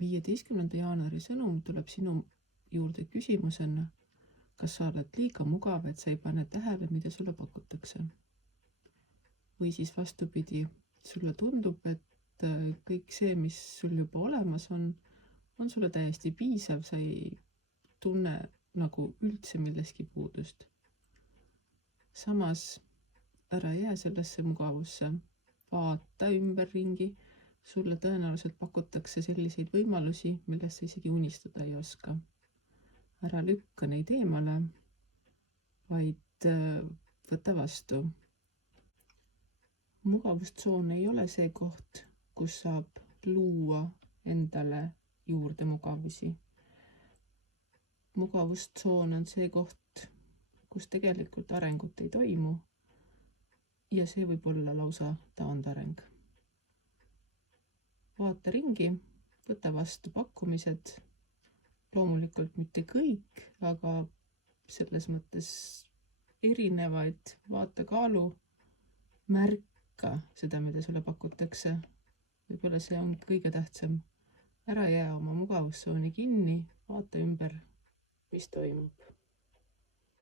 15. jaanuari sõnum tuleb sinu juurde küsimusena, kas sa oled liiga mugav, et sa ei pane tähele, mida sulle pakutakse. Või siis vastupidi, sulle tundub, et kõik see, mis sul juba olemas on sulle täiesti piisav, sa ei tunne nagu üldse milleski puudust. Samas ära jää sellesse mugavusse, vaata ümberringi, sulle tõenäoliselt pakutakse selliseid võimalusi, millest sa isegi unistada ei oska. Ära lükka neid eemale, vaid võta vastu. Mugavustsoon ei ole see koht, kus saab luua endale juurde mugavusi. Mugavustsoon on see koht, kus tegelikult arengut ei toimu ja see võib olla lausa taandareng. Vaata ringi, võta vastu pakkumised, loomulikult mitte kõik, aga selles mõttes erinevaid, vaata kaalu, märka seda, mida sulle pakutakse. Võib-olla see on kõige tähtsam. Ära jää oma mugavustsooni kinni, vaata ümber, mis toimub.